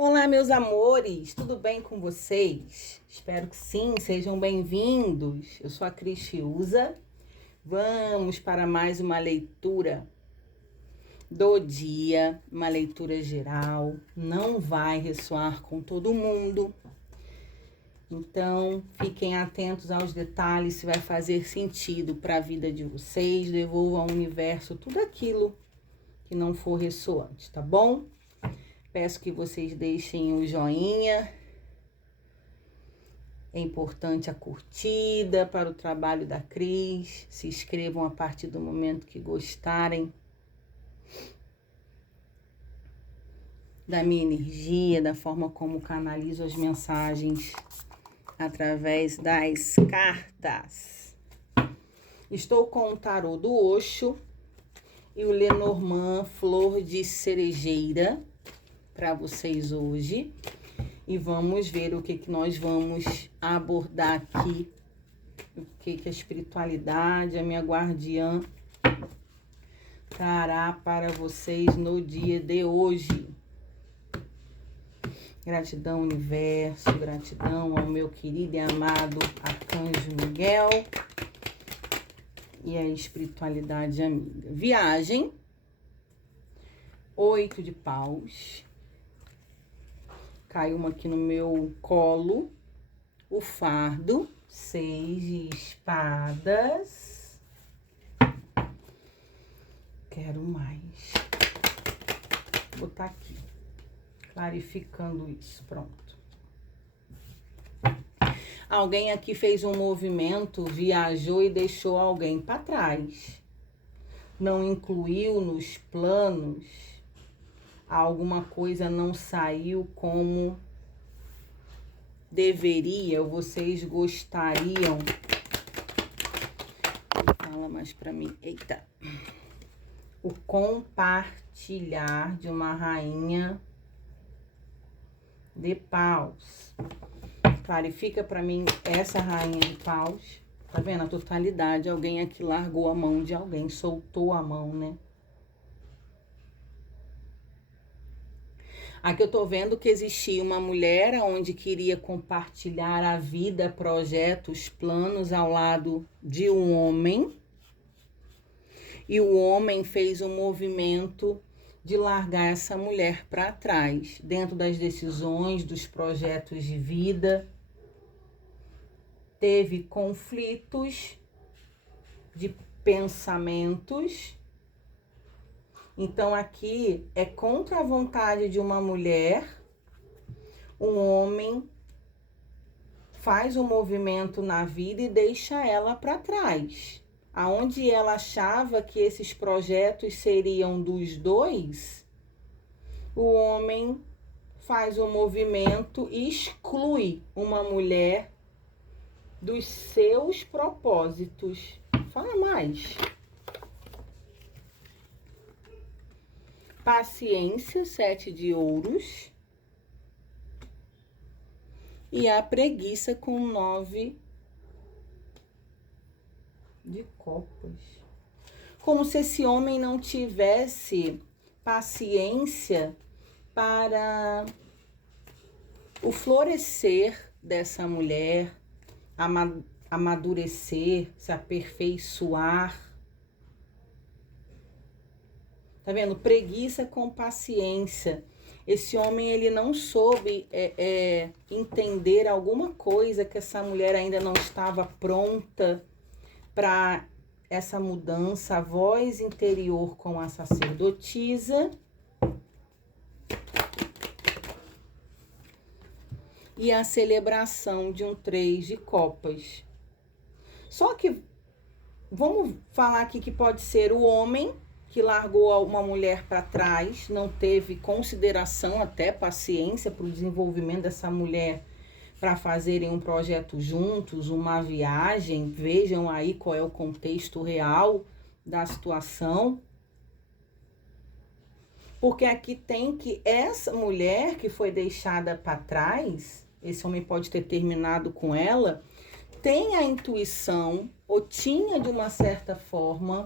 Olá, meus amores, tudo bem com vocês? Espero que sim, sejam bem-vindos. Eu sou a Cristiusa. Vamos para mais uma leitura do dia, uma leitura geral. Não vai ressoar com todo mundo. Então, fiquem atentos aos detalhes, se vai fazer sentido para a vida de vocês. Devolvam ao universo tudo aquilo que não for ressoante, tá bom? Peço que vocês deixem o joinha. É importante a curtida para o trabalho da Cris. Se inscrevam a partir do momento que gostarem da minha energia, da forma como canalizo as mensagens através das cartas. Estou com o tarô do Osho e o Lenormand Flor de Cerejeira para vocês hoje. E vamos ver o que nós vamos abordar aqui, o que a espiritualidade, a minha guardiã, trará para vocês no dia de hoje. Gratidão, universo, gratidão ao meu querido e amado Arcanjo Miguel e a espiritualidade amiga. Viagem, 8 de paus. Caiu uma aqui no meu colo. O fardo, 6 de espadas. Quero mais. Vou botar aqui, clarificando isso. Pronto. Alguém aqui fez um movimento, viajou e deixou alguém para trás. Não incluiu nos planos. Alguma coisa não saiu como deveria, ou vocês gostariam. Fala mais pra mim. Eita. O compartilhar de uma rainha de paus. Clarifica pra mim essa rainha de paus. Tá vendo a totalidade? Alguém aqui largou a mão de alguém, soltou a mão, né? Aqui eu tô vendo que existia uma mulher onde queria compartilhar a vida, projetos, planos ao lado de um homem. E o homem fez um movimento de largar essa mulher para trás, dentro das decisões, dos projetos de vida. Teve conflitos de pensamentos. Então, aqui é contra a vontade de uma mulher, um homem faz um movimento na vida e deixa ela para trás. Aonde ela achava que esses projetos seriam dos dois, o homem faz um movimento e exclui uma mulher dos seus propósitos. Fala mais. Paciência, 7 de ouros. E a preguiça com 9 de copas. Como se esse homem não tivesse paciência para o florescer dessa mulher, amadurecer, se aperfeiçoar. Tá vendo? Preguiça com paciência. Esse homem, ele não soube entender alguma coisa que essa mulher ainda não estava pronta para essa mudança. A voz interior com a sacerdotisa. E a celebração de um 3 de copas. Só que, vamos falar aqui que pode ser o homem que largou uma mulher para trás, não teve consideração, até paciência para o desenvolvimento dessa mulher, para fazerem um projeto juntos, uma viagem. Vejam aí qual é o contexto real da situação. Porque aqui tem que essa mulher que foi deixada para trás, esse homem pode ter terminado com ela, tem a intuição, ou tinha de uma certa forma,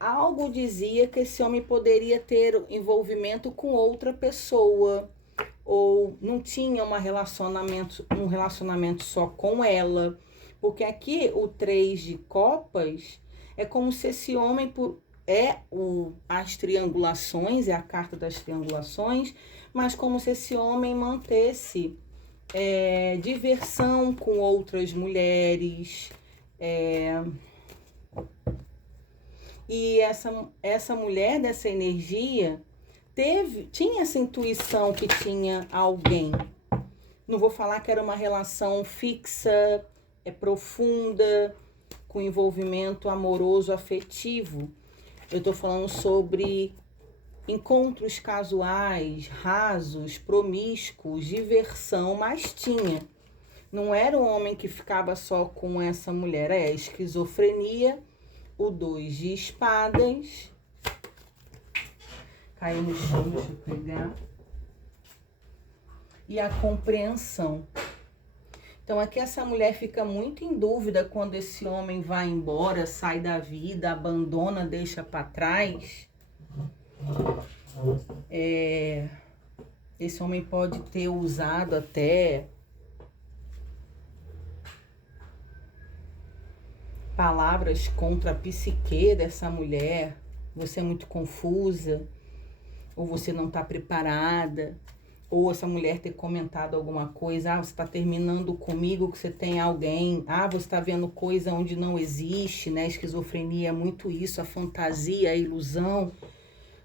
Algo dizia que esse homem poderia ter envolvimento com outra pessoa, ou não tinha um relacionamento só com ela. Porque aqui o 3 de copas é como se esse homem as triangulações, é a carta das triangulações, mas como se esse homem mantesse diversão com outras mulheres. E essa mulher dessa energia tinha essa intuição que tinha alguém. Não vou falar que era uma relação fixa, profunda, com envolvimento amoroso, afetivo. Eu tô falando sobre encontros casuais, rasos, promíscuos, diversão, mas tinha. Não era um homem que ficava só com essa mulher. Esquizofrenia, o 2 de espadas. Caiu no chão, deixa eu pegar. E a compreensão. Então aqui essa mulher fica muito em dúvida quando esse homem vai embora, sai da vida, abandona, deixa para trás. Esse homem pode ter usado até palavras contra a psique dessa mulher. Você é muito confusa, ou você não está preparada, ou essa mulher ter comentado alguma coisa, você está terminando comigo que você tem alguém, você está vendo coisa onde não existe, né? Esquizofrenia é muito isso, a fantasia, a ilusão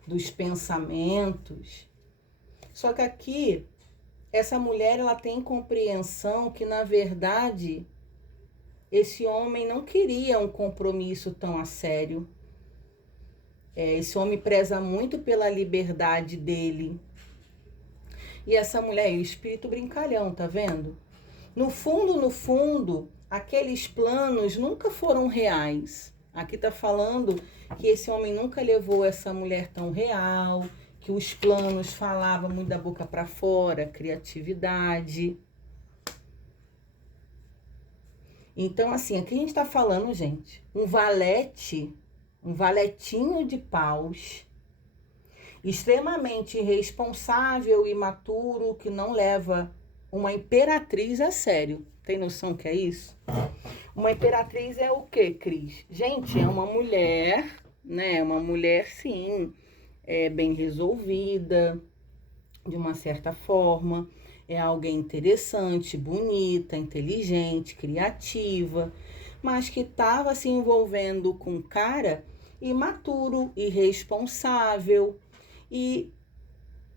dos pensamentos. Só que aqui, essa mulher, ela tem compreensão que, na verdade, esse homem não queria um compromisso tão a sério. Esse homem preza muito pela liberdade dele. E essa mulher, o espírito brincalhão, tá vendo? No fundo, aqueles planos nunca foram reais. Aqui tá falando que esse homem nunca levou essa mulher tão real, que os planos falavam muito da boca para fora, criatividade. Então, assim, aqui a gente tá falando, gente, um valetinho de paus, extremamente irresponsável e imaturo, que não leva uma imperatriz a sério. Tem noção que é isso? Uma imperatriz é o quê, Cris? Gente, é uma mulher, né? Uma mulher, sim, bem resolvida, de uma certa forma. É alguém interessante, bonita, inteligente, criativa, mas que estava se envolvendo com um cara imaturo, irresponsável. E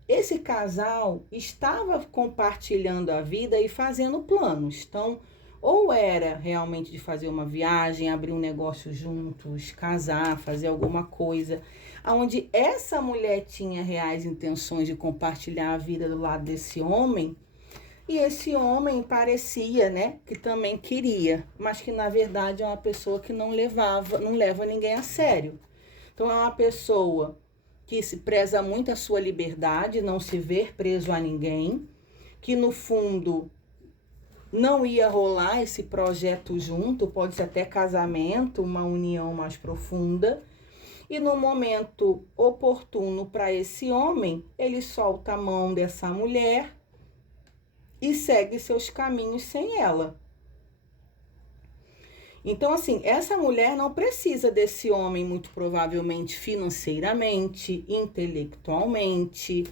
esse casal estava compartilhando a vida e fazendo planos. Então, ou era realmente de fazer uma viagem, abrir um negócio juntos, casar, fazer alguma coisa, onde essa mulher tinha reais intenções de compartilhar a vida do lado desse homem, e esse homem parecia, né, que também queria, mas que na verdade é uma pessoa que não leva ninguém a sério. Então é uma pessoa que se preza muito a sua liberdade, não se ver preso a ninguém, que no fundo não ia rolar esse projeto junto, pode ser até casamento, uma união mais profunda. E no momento oportuno para esse homem, ele solta a mão dessa mulher e segue seus caminhos sem ela. Então, assim, essa mulher não precisa desse homem, muito provavelmente financeiramente, intelectualmente.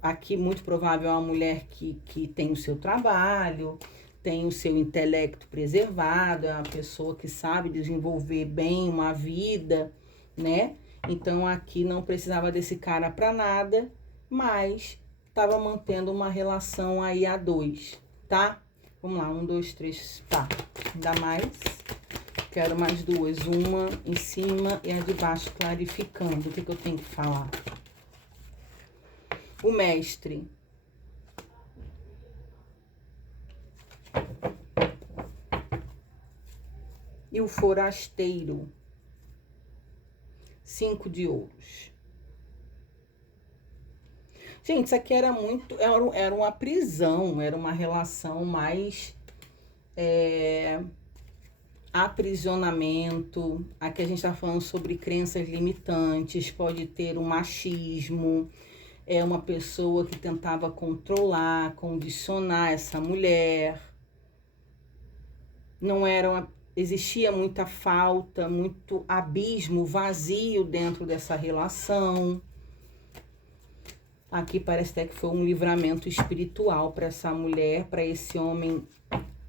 Aqui, muito provável, é uma mulher que tem o seu trabalho, tem o seu intelecto preservado, é uma pessoa que sabe desenvolver bem uma vida, né? Então, aqui não precisava desse cara para nada, mas estava mantendo uma relação aí a dois, tá? Vamos lá, 1, 2, 3, tá. Dá mais. Quero mais duas. Uma em cima e a de baixo clarificando. O que eu tenho que falar? O mestre. E o forasteiro. 5 de ouros. Gente, isso aqui era uma prisão, era uma relação mais aprisionamento. Aqui a gente está falando sobre crenças limitantes, pode ter um machismo, é uma pessoa que tentava controlar, condicionar essa mulher. Existia muita falta, muito abismo, vazio dentro dessa relação. Aqui parece até que foi um livramento espiritual para essa mulher, para esse homem.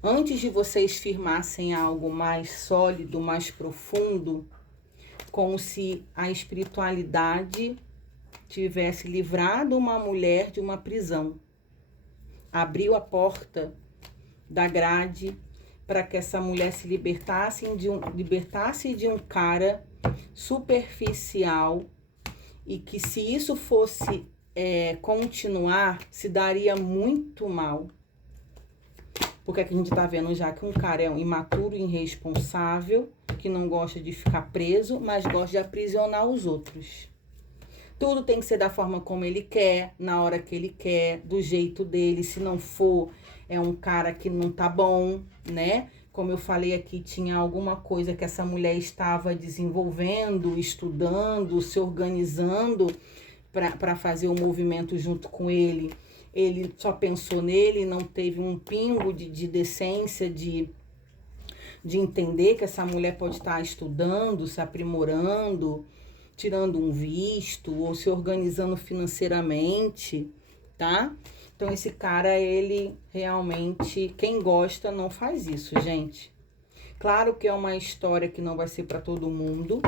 Antes de vocês firmassem algo mais sólido, mais profundo, como se a espiritualidade tivesse livrado uma mulher de uma prisão. Abriu a porta da grade para que essa mulher se libertasse de um cara superficial, e que se isso fosse continuar, se daria muito mal. Porque aqui a gente tá vendo já que um cara é um imaturo, irresponsável, que não gosta de ficar preso, mas gosta de aprisionar os outros. Tudo tem que ser da forma como ele quer, na hora que ele quer, do jeito dele. Se não for, é um cara que não tá bom, né? Como eu falei aqui, tinha alguma coisa que essa mulher estava desenvolvendo, estudando, se organizando para fazer o movimento junto com ele. Ele só pensou nele, não teve um pingo de decência, de entender que essa mulher pode estar estudando, se aprimorando, tirando um visto ou se organizando financeiramente, tá? Então esse cara, ele realmente, quem gosta não faz isso, gente. Claro que é uma história que não vai ser para todo mundo.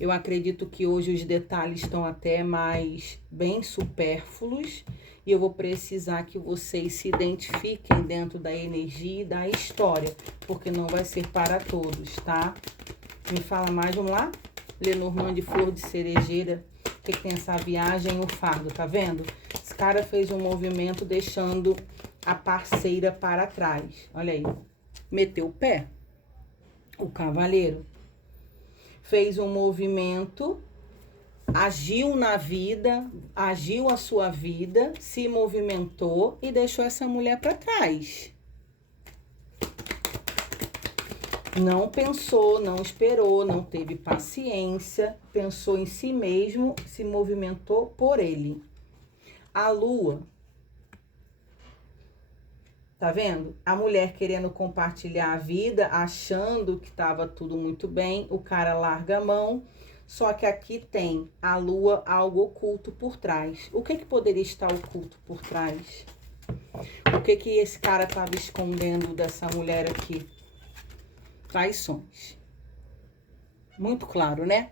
Eu acredito que hoje os detalhes estão até mais bem supérfluos. E eu vou precisar que vocês se identifiquem dentro da energia e da história, porque não vai ser para todos, tá? Me fala mais, vamos lá? Lenormand de Flor de Cerejeira. O que tem essa viagem, o fardo, tá vendo? Esse cara fez um movimento deixando a parceira para trás. Olha aí. Meteu o pé. O cavaleiro. Fez um movimento, agiu na vida, agiu a sua vida, se movimentou e deixou essa mulher para trás. Não pensou, não esperou, não teve paciência, pensou em si mesmo, se movimentou por ele. A lua, tá vendo? A mulher querendo compartilhar a vida, achando que estava tudo muito bem, o cara larga a mão, só que aqui tem a lua, algo oculto por trás. O que poderia estar oculto por trás? O que esse cara estava escondendo dessa mulher aqui? Traições. Muito claro, né?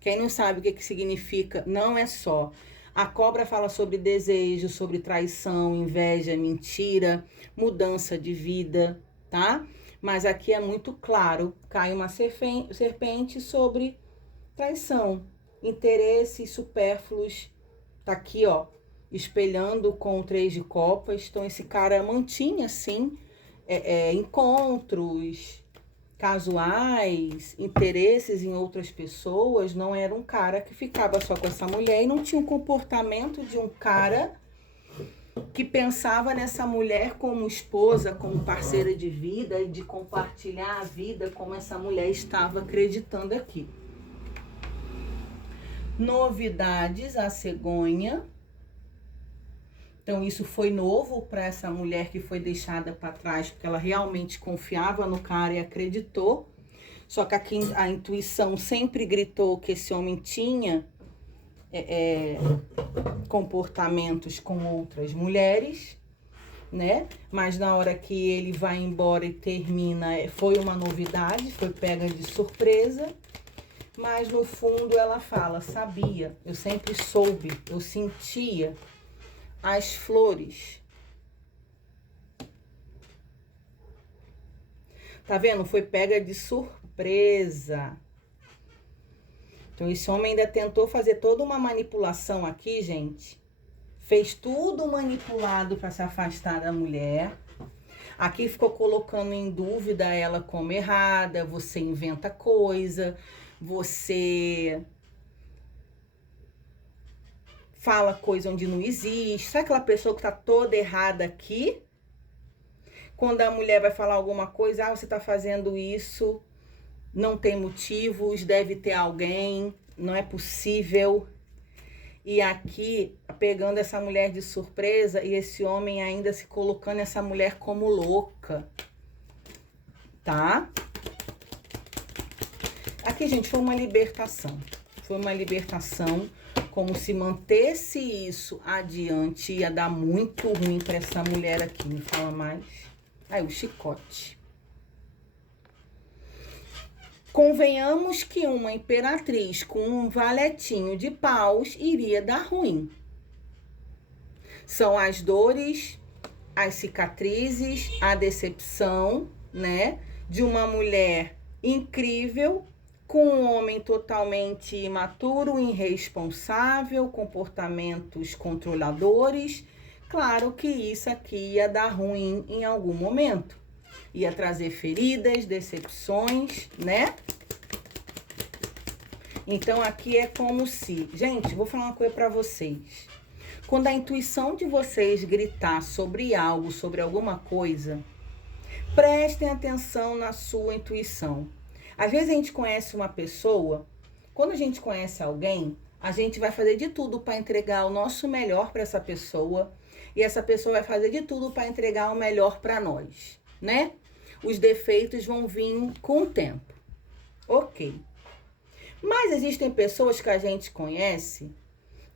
Quem não sabe o que significa, não é só. A cobra fala sobre desejo, sobre traição, inveja, mentira, mudança de vida, tá? Mas aqui é muito claro, cai uma serpente sobre traição, interesses supérfluos. Tá aqui, ó, espelhando com o 3 de copas. Então esse cara mantinha, sim, encontros casuais, interesses em outras pessoas. Não era um cara que ficava só com essa mulher e não tinha um comportamento de um cara que pensava nessa mulher como esposa, como parceira de vida e de compartilhar a vida como essa mulher estava acreditando aqui. Novidades, a cegonha. Então isso foi novo para essa mulher que foi deixada para trás, porque ela realmente confiava no cara e acreditou. Só que aqui a intuição sempre gritou que esse homem tinha comportamentos com outras mulheres, né? Mas na hora que ele vai embora e termina, foi uma novidade, foi pega de surpresa. Mas no fundo ela fala, sabia, eu sempre soube, eu sentia. As flores. Tá vendo? Foi pega de surpresa. Então, esse homem ainda tentou fazer toda uma manipulação aqui, gente. Fez tudo manipulado para se afastar da mulher. Aqui ficou colocando em dúvida ela como errada. Você inventa coisa. Você fala coisa onde não existe. Sabe aquela pessoa que tá toda errada aqui? Quando a mulher vai falar alguma coisa, você tá fazendo isso não tem motivos, deve ter alguém, não é possível. E aqui, pegando essa mulher de surpresa e esse homem ainda se colocando essa mulher como louca, tá? Aqui, gente, foi uma libertação. Foi uma libertação, como se mantesse isso adiante, ia dar muito ruim para essa mulher aqui. Me fala mais. Aí, o chicote. Convenhamos que uma imperatriz com um valetinho de paus iria dar ruim. São as dores, as cicatrizes, a decepção, né? De uma mulher incrível, com um homem totalmente imaturo, irresponsável, comportamentos controladores. Claro que isso aqui ia dar ruim em algum momento. Ia trazer feridas, decepções, né? Então, aqui é como se... Gente, vou falar uma coisa pra vocês. Quando a intuição de vocês gritar sobre algo, sobre alguma coisa, prestem atenção na sua intuição. Às vezes a gente conhece uma pessoa, quando a gente conhece alguém, a gente vai fazer de tudo para entregar o nosso melhor para essa pessoa, e essa pessoa vai fazer de tudo para entregar o melhor para nós, né? Os defeitos vão vir com o tempo. Ok. Mas existem pessoas que a gente conhece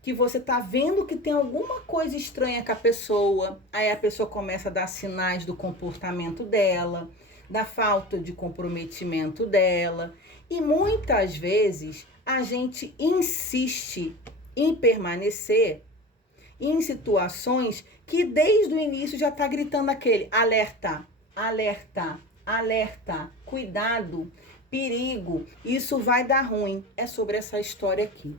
que você tá vendo que tem alguma coisa estranha com a pessoa, aí a pessoa começa a dar sinais do comportamento dela, da falta de comprometimento dela, e muitas vezes a gente insiste em permanecer em situações que desde o início já tá gritando aquele alerta, alerta, alerta, cuidado, perigo, isso vai dar ruim. É sobre essa história aqui.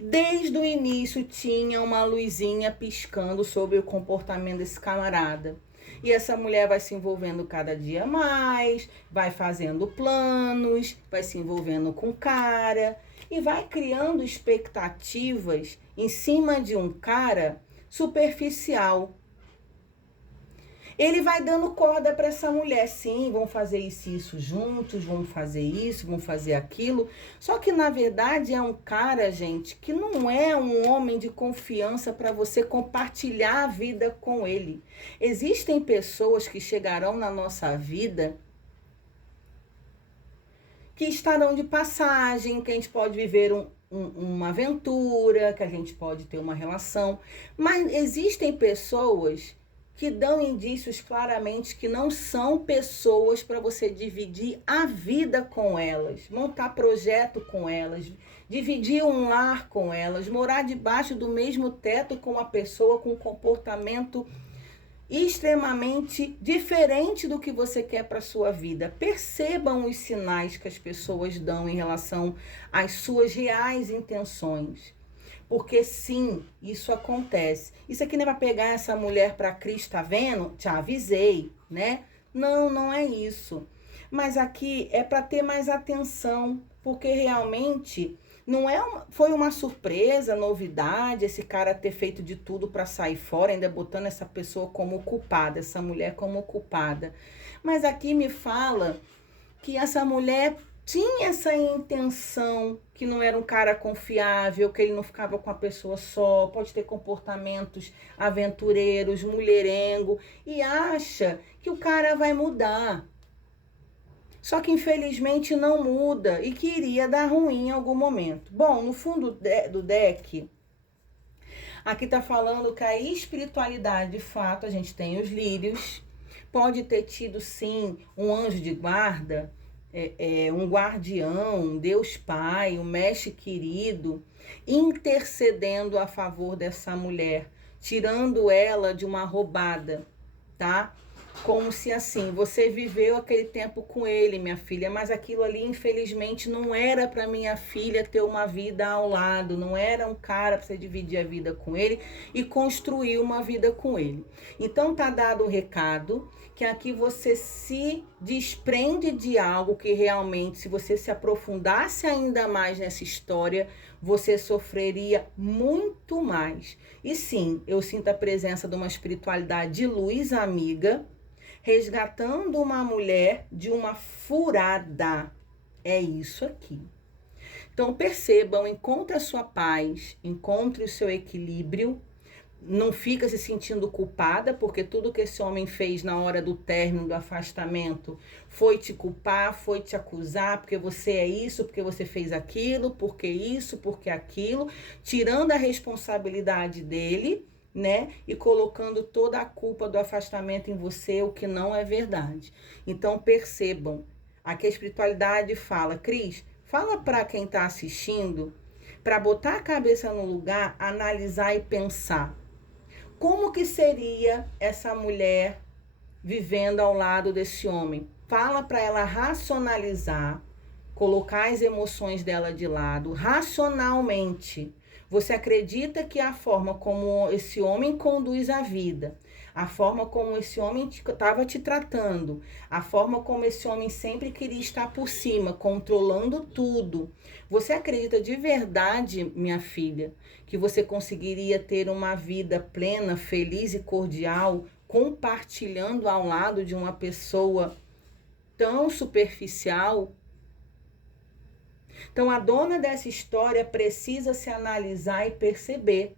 Desde o início tinha uma luzinha piscando sobre o comportamento desse camarada. E essa mulher vai se envolvendo cada dia mais, vai fazendo planos, vai se envolvendo com o cara e vai criando expectativas em cima de um cara superficial. Ele vai dando corda para essa mulher, sim, vão fazer isso juntos, vão fazer isso, vão fazer aquilo. Só que, na verdade, é um cara, gente, que não é um homem de confiança para você compartilhar a vida com ele. Existem pessoas que chegarão na nossa vida que estarão de passagem, que a gente pode viver uma aventura, que a gente pode ter uma relação. Mas existem pessoas que dão indícios claramente que não são pessoas para você dividir a vida com elas, montar projeto com elas, dividir um lar com elas, morar debaixo do mesmo teto com uma pessoa com um comportamento extremamente diferente do que você quer para sua vida. Percebam os sinais que as pessoas dão em relação às suas reais intenções. Porque sim, isso acontece. Isso aqui não é para pegar essa mulher para Cristo, tá vendo? Te avisei, né? Não, não é isso. Mas aqui é para ter mais atenção, porque realmente não é foi uma surpresa, novidade, esse cara ter feito de tudo para sair fora, ainda botando essa pessoa como culpada, essa mulher como culpada. Mas aqui me fala que essa mulher tinha essa intenção, que não era um cara confiável, que ele não ficava com a pessoa só, pode ter comportamentos aventureiros, mulherengo, e acha que o cara vai mudar. Só que infelizmente não muda e que iria dar ruim em algum momento. Bom, no fundo do deck, aqui tá falando que a espiritualidade, de fato, a gente tem os lírios, pode ter tido sim um anjo de guarda, um guardião, Deus Pai, um mestre querido, intercedendo a favor dessa mulher, tirando ela de uma roubada, tá? Como se assim, você viveu aquele tempo com ele, minha filha, mas aquilo ali, infelizmente, não era para minha filha ter uma vida ao lado, não era um cara para você dividir a vida com ele e construir uma vida com ele. Então, tá dado o recado que aqui você se desprende de algo que realmente, se você se aprofundasse ainda mais nessa história, você sofreria muito mais. E sim, eu sinto a presença de uma espiritualidade de luz amiga, resgatando uma mulher de uma furada É isso aqui. Então, percebam, encontre a sua paz, encontre o seu equilíbrio. Não fica se sentindo culpada, porque tudo que esse homem fez na hora do término, do afastamento, foi te culpar, foi te acusar, porque você é isso, porque você fez aquilo, porque isso, porque aquilo, tirando a responsabilidade dele, né? E colocando toda a culpa do afastamento em você, o que não é verdade. Então, percebam, aqui a espiritualidade fala, Cris, fala para quem está assistindo, para botar a cabeça no lugar, analisar e pensar. Como que seria essa mulher vivendo ao lado desse homem? Fala para ela racionalizar, colocar as emoções dela de lado, racionalmente. Você acredita que a forma como esse homem conduz a vida, a forma como esse homem estava te tratando, a forma como esse homem sempre queria estar por cima, controlando tudo. Você acredita de verdade, minha filha, que você conseguiria ter uma vida plena, feliz e cordial, compartilhando ao lado de uma pessoa tão superficial? Então, a dona dessa história precisa se analisar e perceber,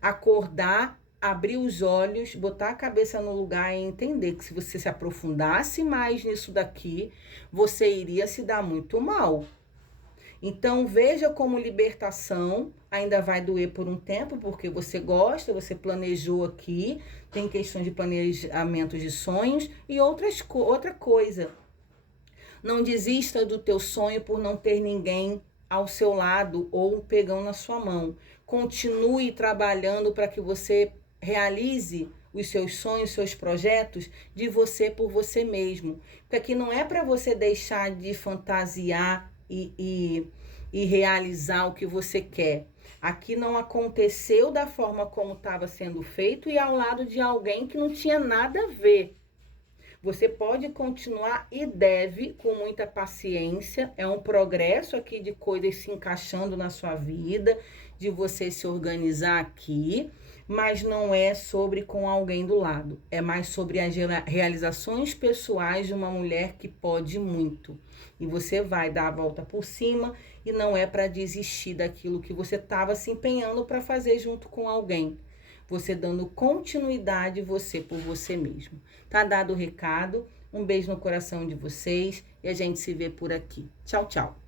acordar, abrir os olhos, botar a cabeça no lugar e entender que se você se aprofundasse mais nisso daqui, você iria se dar muito mal. Então, veja como libertação ainda vai doer por um tempo, porque você gosta, você planejou aqui, tem questões de planejamento de sonhos e outra coisa. Não desista do teu sonho por não ter ninguém ao seu lado ou pegando na sua mão. Continue trabalhando para que você realize os seus sonhos, seus projetos de você por você mesmo. Porque aqui não é para você deixar de fantasiar e realizar o que você quer. Aqui não aconteceu da forma como estava sendo feito e ao lado de alguém que não tinha nada a ver. Você pode continuar e deve, com muita paciência. É um progresso aqui de coisas se encaixando na sua vida, de você se organizar aqui, mas não é sobre com alguém do lado. É mais sobre as realizações pessoais de uma mulher que pode muito. E você vai dar a volta por cima e não é para desistir daquilo que você estava se empenhando para fazer junto com alguém. Você dando continuidade você por você mesmo. Tá dado o recado. Um beijo no coração de vocês e a gente se vê por aqui. Tchau, tchau.